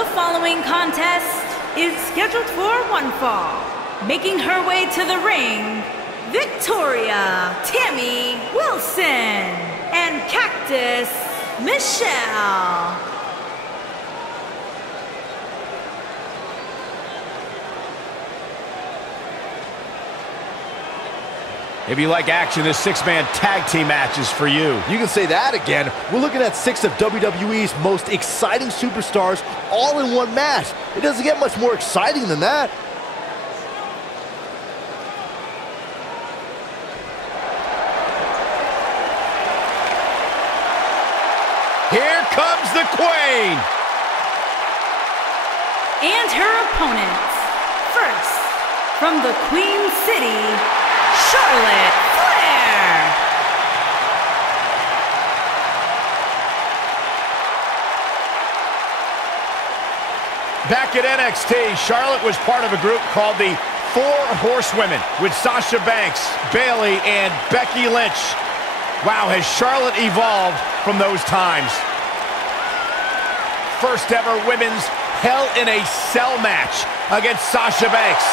The following contest is scheduled for one fall. Making her way to the ring, Victoria Tammy Wilson and Cactus Michelle. If you like action, this six-man tag team match is for you. You can say that again. We're looking at 6 of WWE's most exciting superstars all in one match. It doesn't get much more exciting than that. Here comes the Queen. And her opponents. First, from the Queen City, Charlotte Flair. Back at NXT, Charlotte was part of a group called the Four Horsewomen with Sasha Banks, Bayley, and Becky Lynch. Wow, has Charlotte evolved from those times. First ever women's Hell in a Cell match against Sasha Banks.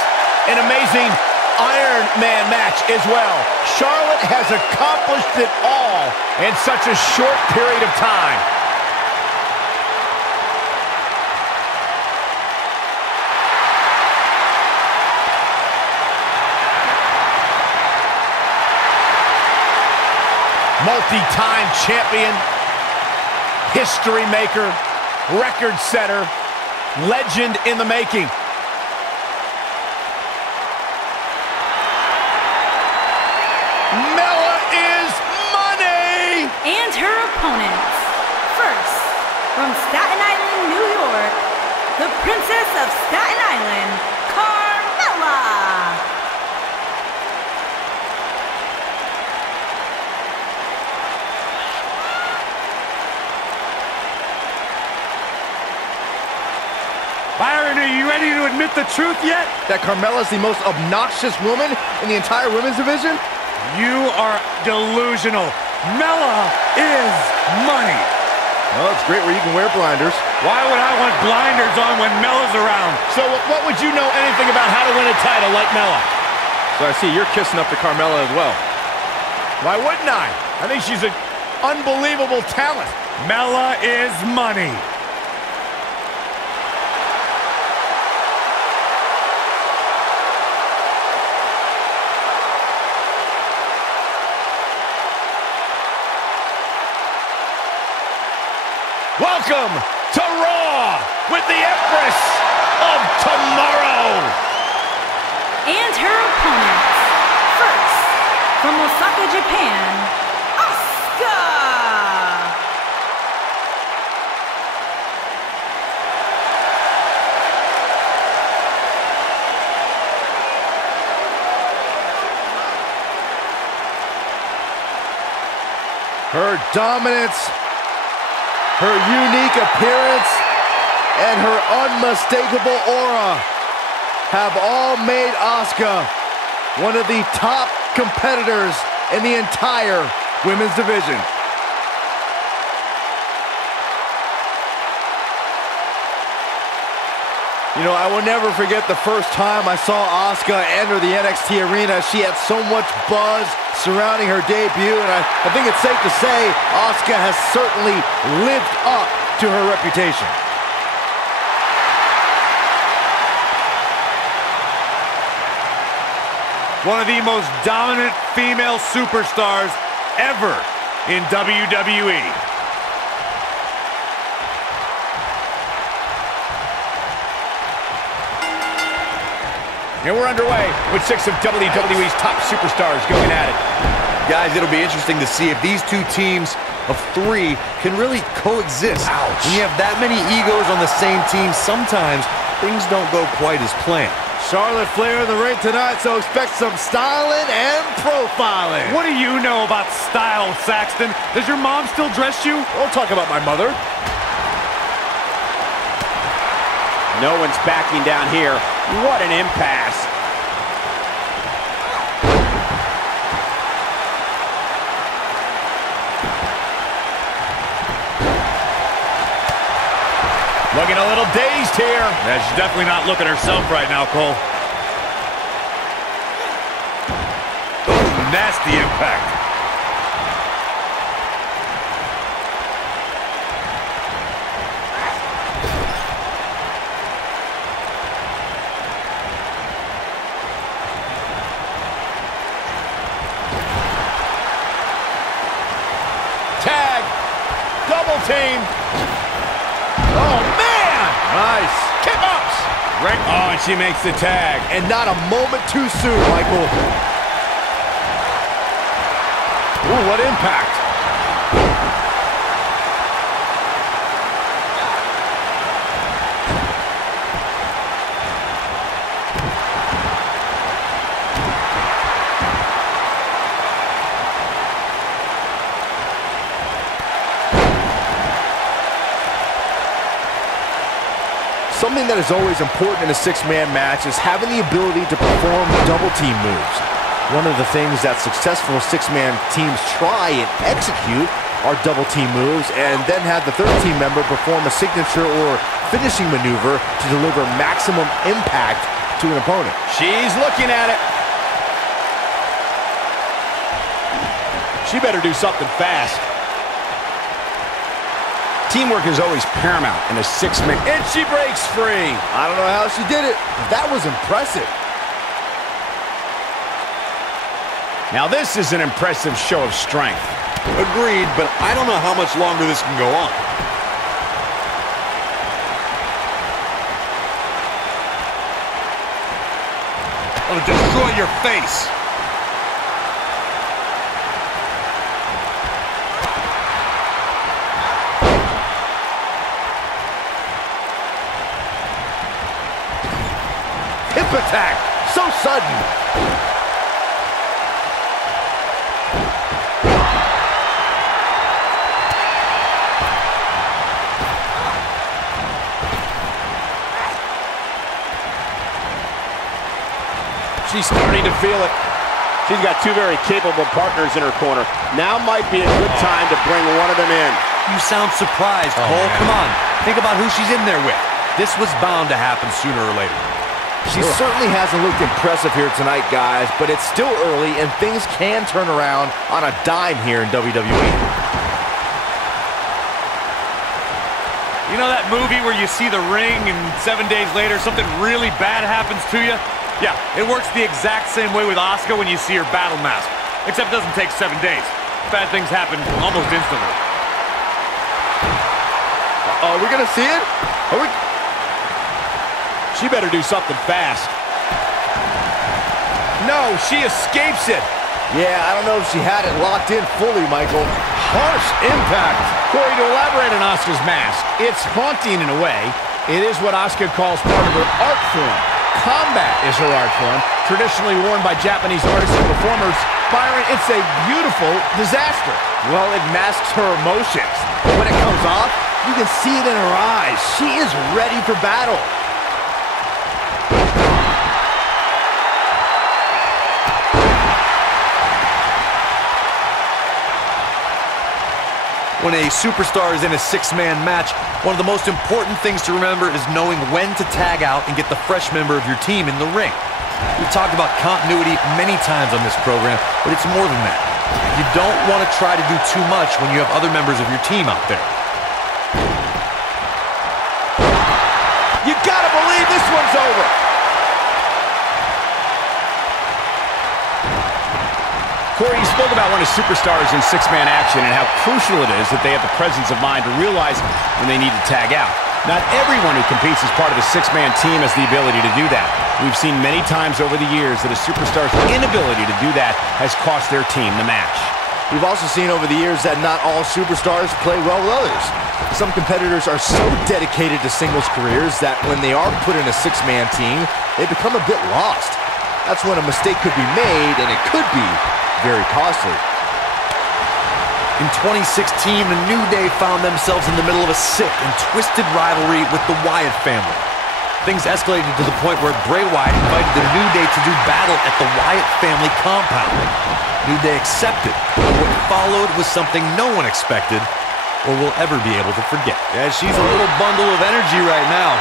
An amazing Iron Man match as well. Charlotte has accomplished it all in such a short period of time. Multi-time champion, history maker, record setter, legend in the making. And her opponents. First, from Staten Island, New York, the Princess of Staten Island, Carmella. Byron, are you ready to admit the truth yet? That Carmella's the most obnoxious woman in the entire women's division? You are delusional. Mella is money. Well, it's great where you can wear blinders. Why would I want blinders on when Mella's around? So what would you know anything about how to win a title like Mella? So I see you're kissing up to Carmella as well. Why wouldn't I? I think she's an unbelievable talent. Mella is money. Welcome to Raw with the Empress of Tomorrow. And her opponents. First, from Osaka, Japan, Asuka. Her dominance, her unique appearance, and her unmistakable aura have all made Asuka one of the top competitors in the entire women's division. You know, I will never forget the first time I saw Asuka enter the NXT arena. She had so much buzz surrounding her debut, and I think it's safe to say Asuka has certainly lived up to her reputation. One of the most dominant female superstars ever in WWE. And we're underway with 6 of WWE's top superstars going at it. Guys, it'll be interesting to see if these two teams of 3 can really coexist. Ouch. When you have that many egos on the same team, sometimes things don't go quite as planned. Charlotte Flair in the ring tonight, so expect some styling and profiling. What do you know about style, Saxton? Does your mom still dress you? Don't talk about my mother. No one's backing down here. What an impasse. Looking a little dazed here. Yeah, she's definitely not looking herself right now, Cole. Oh, nasty impact. Tag. Double team. Oh, man. Nice. Kick-ups. Right. Oh, and she makes the tag. And not a moment too soon, Michael. Ooh, what impact. Something that is always important in a six-man match is having the ability to perform double team moves. One of the things that successful six-man teams try and execute are double team moves, and then have the third team member perform a signature or finishing maneuver to deliver maximum impact to an opponent. She's looking at it. She better do something fast. Teamwork is always paramount in a six-man. And she breaks free. I don't know how she did it, but that was impressive. Now this is an impressive show of strength. Agreed, but I don't know how much longer this can go on. I'll destroy your face. Hip attack, so sudden. She's starting to feel it. She's got two very capable partners in her corner. Now might be a good time to bring one of them in. You sound surprised, Cole. Come on. Think about who she's in there with. This was bound to happen sooner or later. She certainly hasn't looked impressive here tonight, guys, but it's still early and things can turn around on a dime here in WWE. You know that movie where you see the ring and 7 days later something really bad happens to you? Yeah, it works the exact same way with Asuka when you see her battle mask. Except it doesn't take 7 days. Bad things happen almost instantly. Are we gonna see it? Are we? She better do something fast. No, she escapes it. Yeah, I don't know if she had it locked in fully, Michael. Harsh impact. Corey, to elaborate on Asuka's mask, it's haunting in a way. It is what Asuka calls part of her art form. Combat is her art form, traditionally worn by Japanese artists and performers. Byron, it's a beautiful disaster. Well, it masks her emotions. But when it comes off, you can see it in her eyes. She is ready for battle. When a superstar is in a six-man match, one of the most important things to remember is knowing when to tag out and get the fresh member of your team in the ring. We've talked about continuity many times on this program, but it's more than that. You don't want to try to do too much when you have other members of your team out there. You gotta believe this one's over. Corey, you spoke about one of superstars in six-man action and how crucial it is that they have the presence of mind to realize when they need to tag out. Not everyone who competes as part of a six-man team has the ability to do that. We've seen many times over the years that a superstar's inability to do that has cost their team the match. We've also seen over the years that not all superstars play well with others. Some competitors are so dedicated to singles careers that when they are put in a six-man team, they become a bit lost. That's when a mistake could be made, and it could be very costly. In 2016, the New Day found themselves in the middle of a sick and twisted rivalry with the Wyatt family. Things escalated to the point where Bray Wyatt invited the New Day to do battle at the Wyatt family compound. New Day accepted, but what followed was something no one expected. or will ever be able to forget. Yeah, she's a little bundle of energy right now.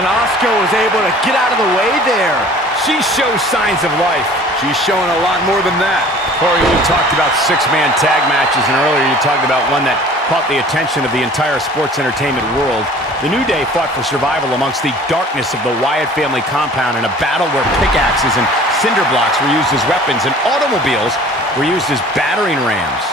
And Asuka was able to get out of the way there. She shows signs of life. She's showing a lot more than that. Corey, we talked about six-man tag matches, and earlier you talked about one that caught the attention of the entire sports entertainment world. The New Day fought for survival amongst the darkness of the Wyatt family compound in a battle where pickaxes and cinder blocks were used as weapons and automobiles were used as battering rams.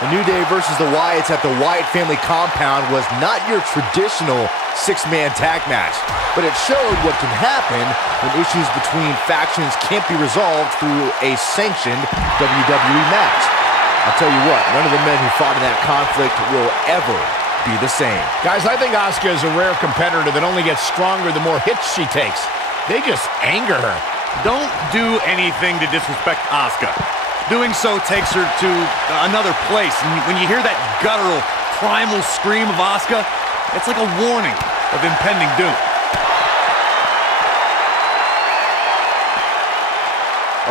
The New Day versus the Wyatts at the Wyatt family compound was not your traditional six-man tag match, but it showed what can happen when issues between factions can't be resolved through a sanctioned WWE match. I'll tell you what, none of the men who fought in that conflict will ever be the same. Guys, I think Asuka is a rare competitor that only gets stronger the more hits she takes. They just anger her. Don't do anything to disrespect Asuka. Doing so takes her to another place. And when you hear that guttural, primal scream of Asuka, it's like a warning of impending doom.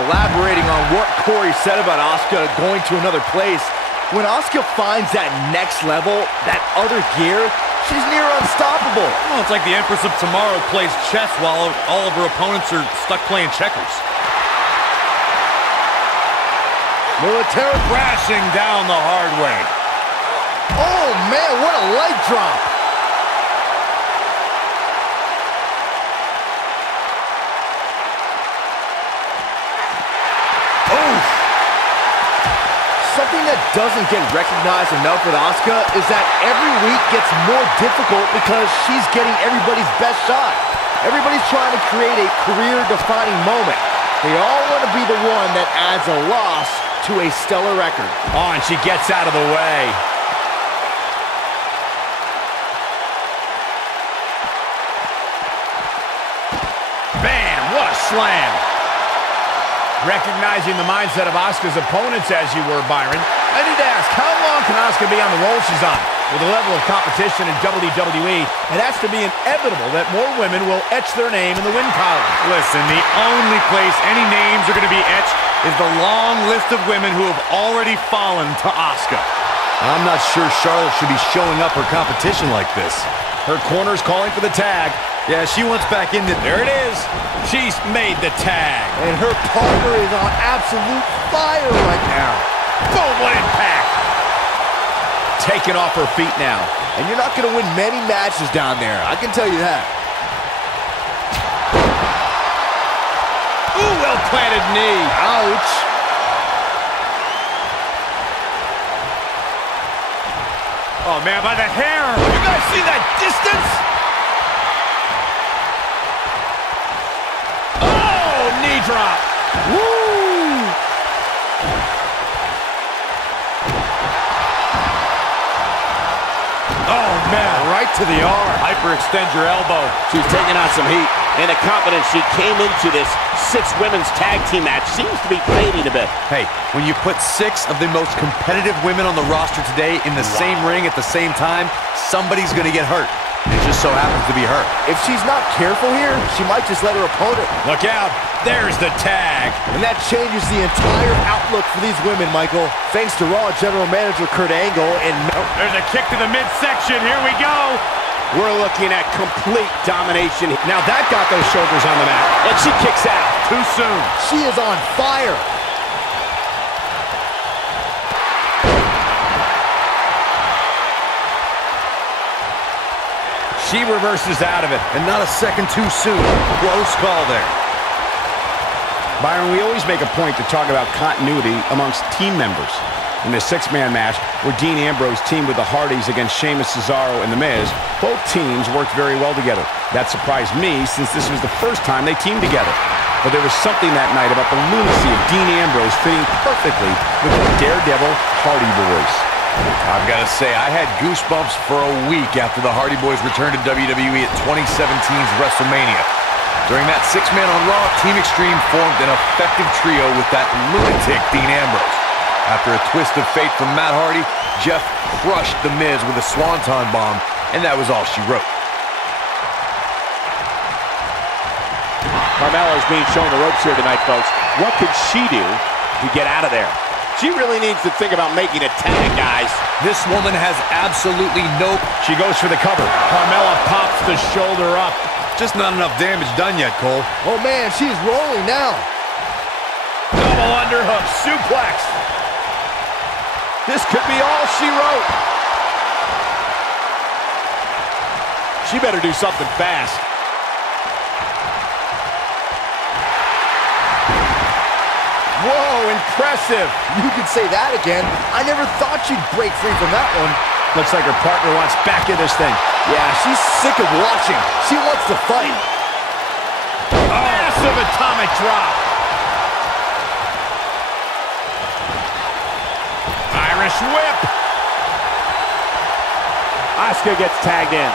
Elaborating on what Corey said about Asuka going to another place, when Asuka finds that next level, that other gear, she's near unstoppable. Well, it's like the Empress of Tomorrow plays chess while all of her opponents are stuck playing checkers. Military crashing down the hard way. Oh man, what a leg drop. Something that doesn't get recognized enough with Asuka is that every week gets more difficult because she's getting everybody's best shot. Everybody's trying to create a career-defining moment. They all want to be the one that adds a loss to a stellar record. Oh, and she gets out of the way. Bam! What a slam! Recognizing the mindset of Asuka's opponents as you were, Byron, I need to ask, how long can Asuka be on the roll she's on? With the level of competition in WWE, it has to be inevitable that more women will etch their name in the win column. Listen, the only place any names are going to be etched is the long list of women who have already fallen to Asuka. I'm not sure Charlotte should be showing up her competition like this. Her corner's calling for the tag. Yeah, she wants back in the... There it is. She's made the tag. And her partner is on absolute fire right now. Boom, what impact. Taken off her feet now. And you're not going to win many matches down there, I can tell you that. Ooh, well-planted knee. Ouch. Oh, man, by the hair. You guys see that distance? Oh, knee drop. Woo! Oh, man, right to the arm. Hyperextend your elbow. She's taking on some heat, and the confidence she came into this six-women's tag team match seems to be fading a bit. Hey, when you put 6 of the most competitive women on the roster today in the same ring at the same time, somebody's going to get hurt. It just so happens to be her. If she's not careful here, she might just let her opponent. Look out. There's the tag. And that changes the entire outlook for these women, Michael. Thanks to Raw General Manager Kurt Angle and... There's a kick to the midsection. Here we go. We're looking at complete domination. Now that got those shoulders on the mat. And she kicks out. Too soon. She is on fire. She reverses out of it. And not a second too soon. Close call there. Byron, we always make a point to talk about continuity amongst team members. In the six-man match, where Dean Ambrose teamed with the Hardys against Sheamus, Cesaro, and The Miz, both teams worked very well together. That surprised me, since this was the first time they teamed together. But there was something that night about the lunacy of Dean Ambrose fitting perfectly with the Daredevil Hardy Boys. I've got to say, I had goosebumps for a week after the Hardy Boys returned to WWE at 2017's WrestleMania. During that 6-man on Raw, Team Extreme formed an effective trio with that lunatic Dean Ambrose. After a twist of fate from Matt Hardy, Jeff crushed The Miz with a Swanton bomb, and that was all she wrote. Carmella is being shown the ropes here tonight, folks. What could she do to get out of there? She really needs to think about making a tag, guys. This woman has absolutely no... She goes for the cover. Carmella pops the shoulder up. Just not enough damage done yet, Cole. Oh, man, she's rolling now. Double underhook, suplex. This could be all she wrote. She better do something fast. Whoa, impressive. You could say that again. I never thought she'd break free from that one. Looks like her partner wants back in this thing. Yeah, she's sick of watching. She wants to fight. Massive atomic drop. Irish whip. Asuka gets tagged in.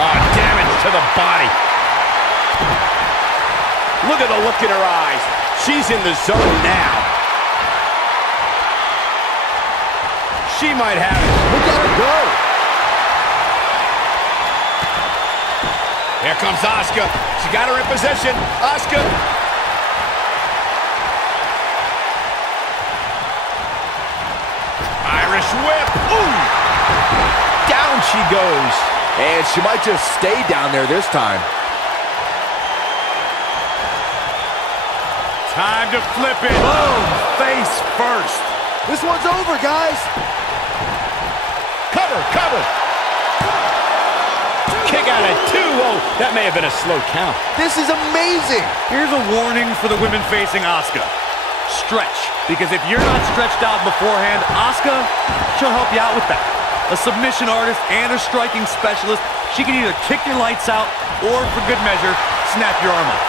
Oh, damage to the body. Look at the look in her eyes. She's in the zone now. She might have it. Look at her go. Here comes Asuka. She got her in position. Asuka. Irish whip. Ooh. Down she goes. And she might just stay down there this time. Time to flip it. Boom! Face first. This one's over, guys. Cover, cover. Kick out at 2. Oh, that may have been a slow count. This is amazing. Here's a warning for the women facing Asuka. Stretch. Because if you're not stretched out beforehand, Asuka, she'll help you out with that. A submission artist and a striking specialist, she can either kick your lights out or, for good measure, snap your arm off.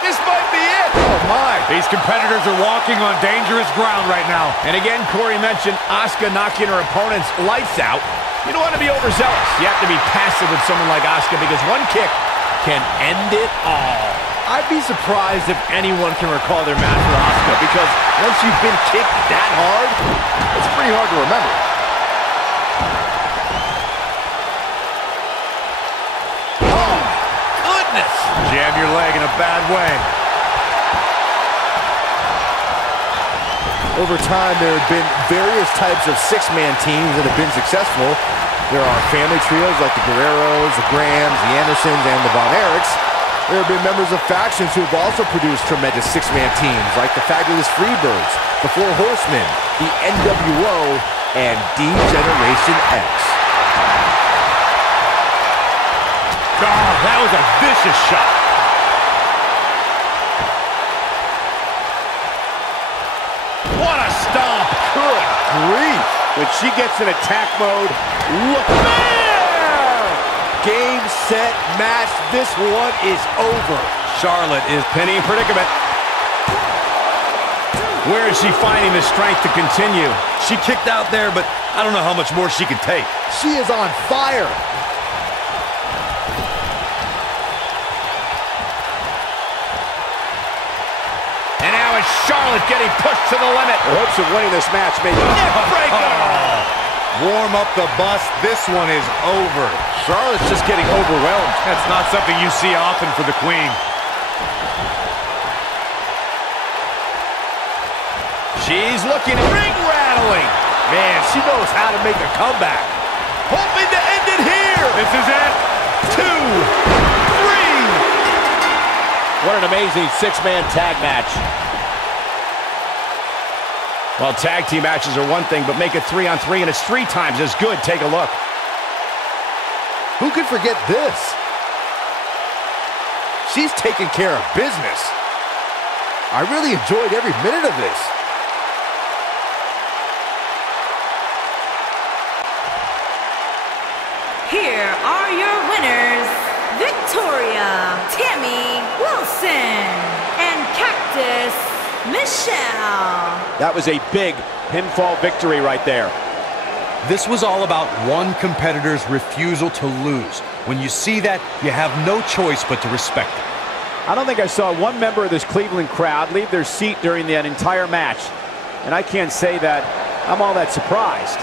This might be it. Oh, my. These competitors are walking on dangerous ground right now. And again, Corey mentioned Asuka knocking her opponent's lights out. You don't want to be overzealous. You have to be passive with someone like Asuka because one kick can end it all. I'd be surprised if anyone can recall their match with Asuka because once you've been kicked that hard, it's pretty hard to remember. Oh, goodness. Jam your leg in a bad way. Over time, there have been various types of six-man teams that have been successful. There are family trios like the Guerreros, the Grahams, the Andersons, and the Von Erichs. There have been members of factions who have also produced tremendous six-man teams like the Fabulous Freebirds, the Four Horsemen, the NWO, and D-Generation X. God, that was a vicious shot. What a stomp. Good grief. When she gets in attack mode, look There! Game, set, match. This one is over. Charlotte is Penny in predicament. Where is she finding the strength to continue? She kicked out there, but I don't know how much more she can take. She is on fire. And now it's Charlotte getting pushed to the limit. hopes of winning this match, maybe. Neckbreaker! Warm up the bus. This one is over. Charlotte's just getting overwhelmed. That's not something you see often for the Queen. She's looking ring rattling. Man, she knows how to make a comeback. Hoping to end it here. This is it. 2, 3. What an amazing six-man tag match. Well, tag team matches are one thing, but make it 3-on-3 and it's 3 times as good. Take a look. Who could forget this? She's taking care of business. I really enjoyed every minute of this. Here are your winners, Victoria, Tammy Wilson, and Cactus Michelle. That was a big pinfall victory right there. This was all about one competitor's refusal to lose. When you see that, you have no choice but to respect it. I don't think I saw one member of this Cleveland crowd leave their seat during that entire match. And I can't say that I'm all that surprised.